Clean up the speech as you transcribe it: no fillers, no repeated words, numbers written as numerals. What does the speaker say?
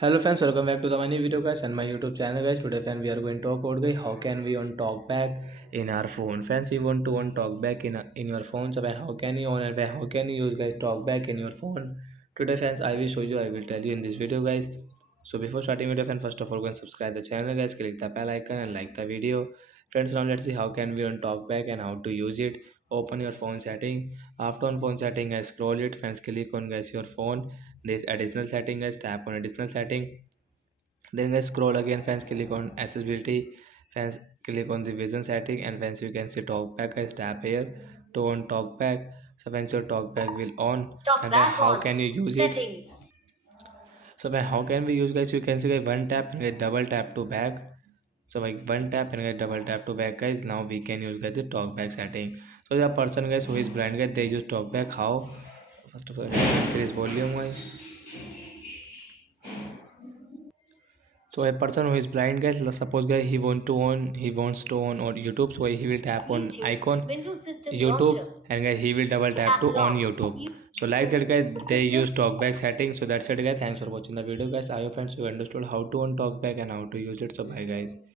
Hello friends, welcome back to the new video guys and my YouTube channel guys. Today friends we are going to talk about guys how can we on talkback in our phone. Friends, you want to on talkback in your phone. So how can you on and how can you use guys talkback in your phone? Today friends I will show you. I will tell you in this video guys. So before starting video friends, first of all go and subscribe the channel guys. Click the bell icon and like the video. Friends, now let's see how can we on talkback and how to use it. Open your phone setting. After on phone setting guys, scroll it. Friends, click on guys your phone. This additional setting guys, tap on additional setting, then guys scroll again friends, click on accessibility. Friends, click on the vision setting, and friends you can see talkback guys, tap here to on talkback. So friends your talkback will on. Talk And then back how on can you use it? settings. So when how can we use guys, you can see guys, one tap and get double tap to back. So like one tap and get double tap to back guys, now we can use guys the talkback setting. So the person guys who is blind guys, they use talkback how? First of all increase volume guys. So a person who is blind guys, suppose guy he wants to on or YouTube, so he will tap on YouTube, icon Windows System YouTube, Launcher, and guys he will double tap App to on Lock, YouTube. So like that guys, YouTube they System. use talkback settings. So that's it guys, thanks for watching the video guys. I hope friends you understood how to on talkback and how to use it. So bye guys.